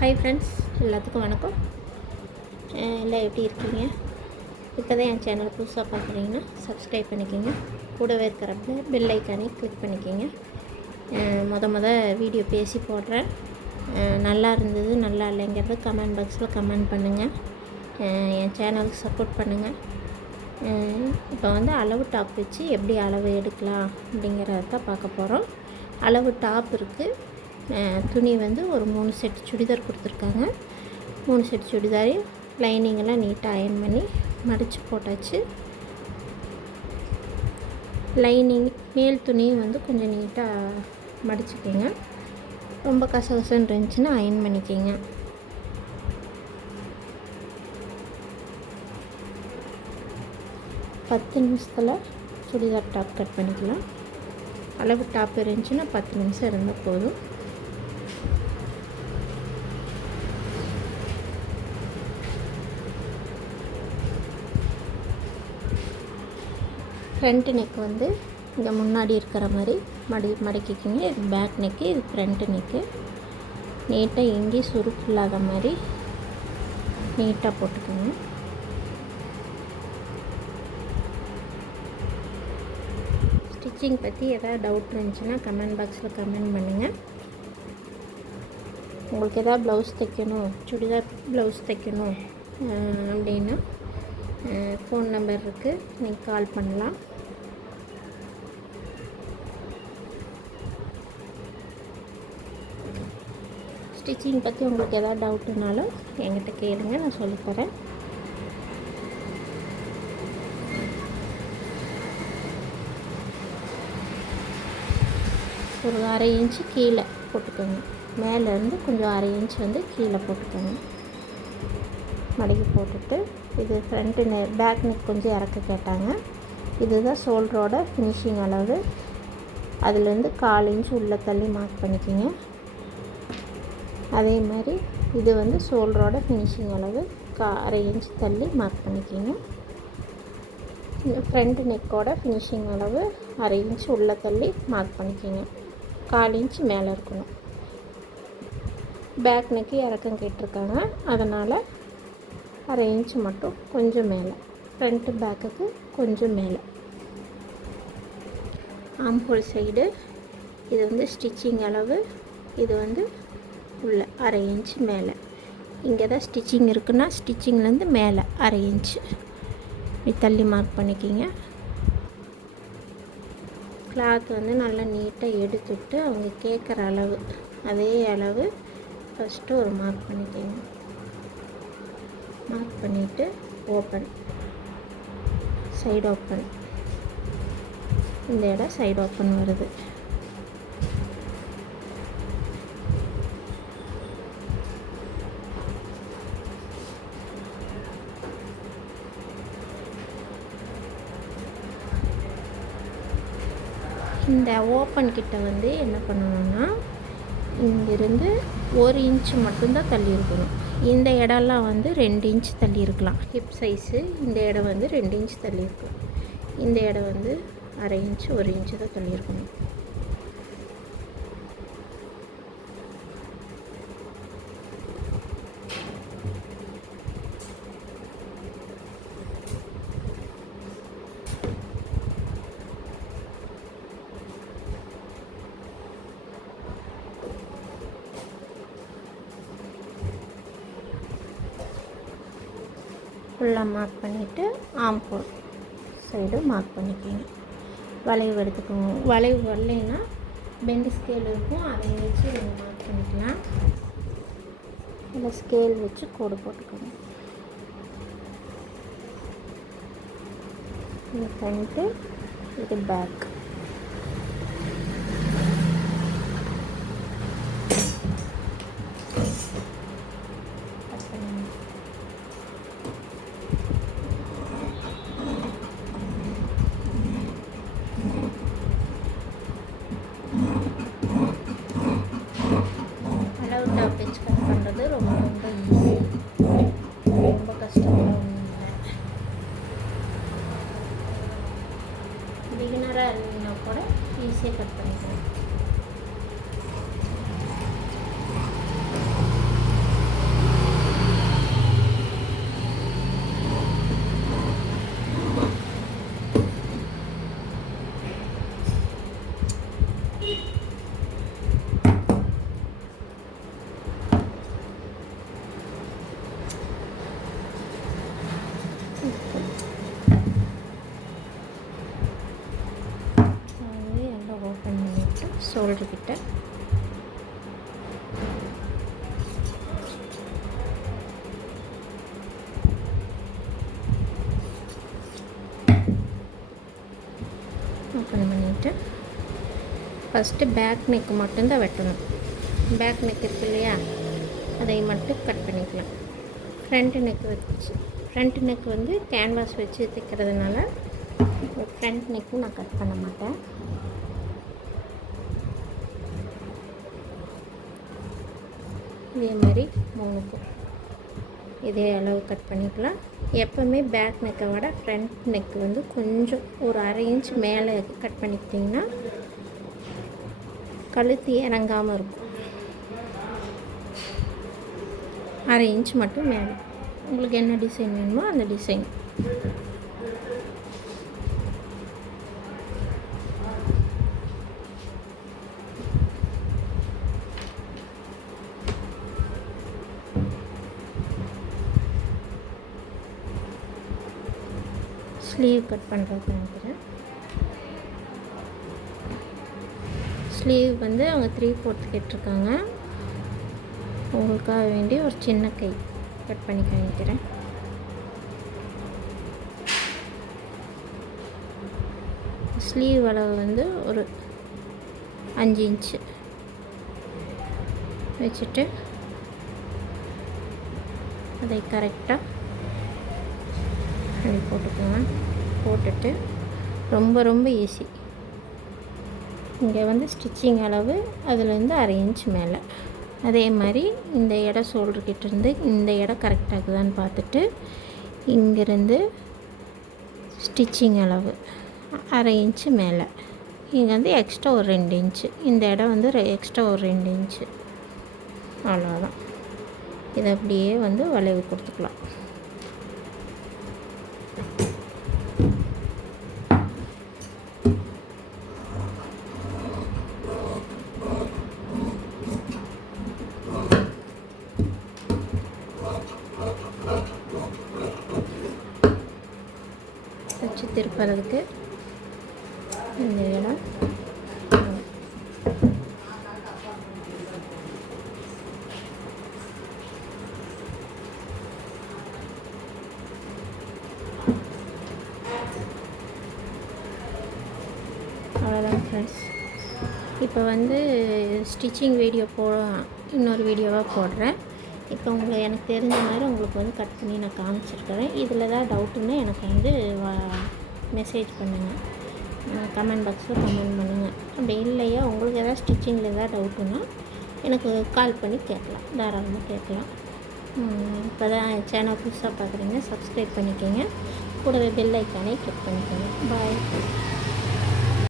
Hi friends எல்லாத்துக்கும் வணக்கம். எல்லாம் எப்படி இருக்கீங்க? இப்போ தான் என் சேனல் புதுசாக பார்க்குறீங்கன்னா சப்ஸ்கிரைப் பண்ணிக்கோங்க. கூடவே இருக்கிறப்ப பெல் ஐக்கானே கிளிக் பண்ணிக்கோங்க. மொத மொத வீடியோ பேசி போடுறேன். நல்லா இருந்தது நல்லா இல்லைங்கிறது கமெண்ட் பாக்ஸில் கமெண்ட் பண்ணுங்கள் என் சேனலுக்கு சப்போர்ட் பண்ணுங்கள் இப்போ வந்து அளவு டாப் வச்சு எப்படி அளவு எடுக்கலாம் அப்படிங்கிறத தான் பார்க்க போகிறோம் அளவு டாப் இருக்குது துணி வந்து ஒரு மூணு செட் சுடிதார் கொடுத்துருக்காங்க. மூணு செட் சுடிதாரையும் லைனிங்கெல்லாம் நீட்டாக அயன் பண்ணி மடித்து போட்டாச்சு. லைனிங் மேல் துணியும் வந்து கொஞ்சம் நீட்டாக மடிச்சுக்கோங்க. ரொம்ப கசகசன்னு இருந்துச்சுன்னா அயன் பண்ணிக்கிங்க. பத்து நிமிஷத்தில் சுடிதார் டாப் கட் பண்ணிக்கலாம். அளவு டாப் இருந்துச்சுன்னா பத்து நிமிஷம் இருந்தால் போதும். ஃப்ரண்ட் நெக் வந்து இங்கே முன்னாடி இருக்கிற மாதிரி மடி மடக்கிக்கிங்க. இது பேக் நெக்கு இது ஃப்ரண்ட் நெக்கு நீட்டாக எங்கேயும் சுருக்கு இல்லாத மாதிரி நீட்டாக போட்டுக்கோங்க. ஸ்டிச்சிங் பற்றி எதாவது டவுட் இருந்துச்சுன்னா கமெண்ட் பாக்ஸில் கமெண்ட் பண்ணுங்கள் உங்களுக்கு எதாவது ப்ளவுஸ் தைக்கணும் சுடிதார் ப்ளவுஸ் தைக்கணும் அப்படின்னா ஃபோன் நம்பர் இருக்குது நீங்கள் கால் பண்ணலாம். ஸ்டிச்சிங் பற்றி உங்களுக்கு எதாவது டவுட்டுனாலும் என்கிட்ட கேளுங்க நான் சொல்லித்தரேன் ஒரு அரை இன்ச்சு கீழே போட்டுக்கோங்க. மேலேருந்து கொஞ்சம் அரை இன்ச் வந்து கீழே போட்டுக்கோங்க. மடக்கி போட்டுட்டு இது ஃப்ரண்ட்டு நெ பேக் நெக் கொஞ்சம் இறக்க கேட்டாங்க. இதுதான் ஷோல்டரோட ஃபினிஷிங் அளவு. அதுலேருந்து கால் இன்ச் உள்ளே தள்ளி மார்க் பண்ணிக்கிங்க. அதே மாதிரி இது வந்து ஷோல்டரோட ஃபினிஷிங் அளவு கா அரை இன்ச் தள்ளி மார்க் பண்ணிக்கிங்க. ஃப்ரண்ட் நெக்கோட ஃபினிஷிங் அளவு அரை இன்ச் உள்ளே தள்ளி மார்க் பண்ணிக்கிங்க. கால் இன்ச் மேலே இருக்கணும். பேக் நெக்கு இறக்கம் கேட்டிருக்காங்க. அதனால் அரை இன்ச் மட்டும் கொஞ்சம் மேலே. ஃப்ரண்ட்டு பேக்குக்கு கொஞ்சம் மேலே. ஆம்போல் சைடு இது வந்து ஸ்டிச்சிங் அளவு இது வந்து உள்ள அரை இன்ச் மேலே. இங்கே தான் ஸ்டிச்சிங் இருக்குன்னா ஸ்டிச்சிங்லேருந்து மேலே அரை இன்ச் இப்படி தள்ளி மார்க் பண்ணிக்கிங்க. கிளாத் வந்து நல்லா நீட்டாக எடுத்துட்டு அவங்க கேட்குற அளவு அதே அளவு ஃபஸ்ட்டு ஒரு மார்க் பண்ணிக்கோங்க. மார்க் பண்ணிவிட்டு ஓப்பன் சைடு ஓப்பன் இந்த இடம் சைடு ஓப்பன் வருது. இந்த ஓப்பன் கிட்ட வந்து என்ன பண்ணணும்னா இங்கிருந்து ஒரு இன்ச் மட்டும்தான் தள்ளி இருக்கணும். இந்த இடம்லாம் வந்து ரெண்டு இன்ச் தள்ளி இருக்கலாம். ஹிப் சைஸு இந்த இடம் வந்து ரெண்டு இன்ச் தள்ளி இருக்கலாம் இந்த இடம் வந்து அரை இன்ச் ஒரு இன்ச்சு தான் தள்ளி இருக்கணும். ஃபுல்லாக மார்க் பண்ணிவிட்டு ஆம்போல் சைடு மார்க் பண்ணிக்கோங்க வளைவு எடுத்துக்கோங்க. வளைவு வரலைன்னா பெண்டு ஸ்கேல் இருக்கும். அதை வச்சு நீங்கள் மார்க் பண்ணிக்கலாம். இல்லை ஸ்கேல் வச்சு கோடு போட்டுக்கோங்க. இது ஃப்ரண்ட்டு இது பேக் బిగినర్ కూడా ఈజీగా కట్ பண்ணிக்கலாம் ஷோல்டர் கிட்ட ஓப்பன் பண்ணிவிட்டு ஃபஸ்ட்டு பேக் நெக்கு மட்டும்தான் வெட்டணும். பேக் நெக் இருக்கு இல்லையா? அதை மட்டும் கட் பண்ணிக்கலாம். ஃப்ரண்ட் நெக் வச்சு ஃப்ரண்ட் நெக் வந்து கேன்வாஸ் வச்சு தைக்கிறதுனால ஃப்ரண்ட் நெக்கு நான் கட் பண்ண மாட்டேன். இதே மாதிரி மூணுக்கும் இதே அளவு கட் பண்ணிக்கலாம். எப்போவுமே பேக் நெக்கை விட ஃப்ரண்ட் நெக் வந்து கொஞ்சம் ஒரு அரை இன்ச் மேலே கட் பண்ணிக்கிட்டிங்கன்னா கழுத்து இறங்காமல் இருக்கும். அரை இன்ச் மட்டும் மேலே. உங்களுக்கு என்ன டிசைன் வேணுமோ அந்த டிசைன் ஸ்லீவ் கட் பண்ணுறது நினைக்கிறேன். ஸ்லீவ் வந்து அவங்க த்ரீ ஃபோர்த் கேட்டிருக்காங்க. உங்களுக்காக வேண்டி ஒரு சின்ன கை கட் பண்ணி காமிக்கிறேன் ஸ்லீவ் அளவு வந்து ஒரு அஞ்சு இன்ச்சு வச்சுட்டு அதை கரெக்டாக அப்படி போட்டுக்கோங்க. போட்டுட்டு ரொம்ப ரொம்ப ஈஸி இங்கே வந்து ஸ்டிச்சிங் அளவு அதுலேருந்து அரை இன்ச் மேலே. அதே மாதிரி இந்த இடம் சோல்டர்கிட்டேருந்து இந்த இடம் கரெக்டாக இருக்குதான்னு பார்த்துட்டு இங்கேருந்து ஸ்டிச்சிங் அளவு அரை இன்ச்சு மேலே. இங்கே வந்து எக்ஸ்ட்ரா ஒரு ரெண்டு இன்ச்சு இந்த இடம் வந்து எக்ஸ்ட்ரா ஒரு ரெண்டு இன்ச்சு அவ்வளோதான் இதை அப்படியே வந்து வளைவு கொடுத்துக்கலாம். வச்சு திருப்புறதுக்கு இந்த இடம். அவ்வளோதான் ஃப்ரெண்ட்ஸ் இப்போ வந்து ஸ்டிச்சிங் வீடியோ போ இன்னொரு வீடியோவாக போடுறேன். இப்போ உங்களுக்கு எனக்கு தெரிஞ்ச மாதிரி உங்களுக்கு வந்து கட் பண்ணி நான் காமிச்சிருக்கிறேன். இதில் ஏதாவது டவுட்டுன்னா எனக்கு வந்து மெசேஜ் பண்ணுங்கள் கமெண்ட் பாக்ஸில் கமெண்ட் பண்ணுங்கள் அப்படி இல்லையா உங்களுக்கு எதாவது ஸ்டிச்சிங்கில் எதாவது டவுட்டுன்னா எனக்கு கால் பண்ணி கேட்கலாம். தாராளமாக கேட்கலாம். இப்போ தான் சேனல் புதுசாக பார்க்குறீங்க சப்ஸ்கிரைப் பண்ணிக்கோங்க. கூடவே பெல் ஐக்கானே கிளிக் பண்ணிக்கோங்க. பாய்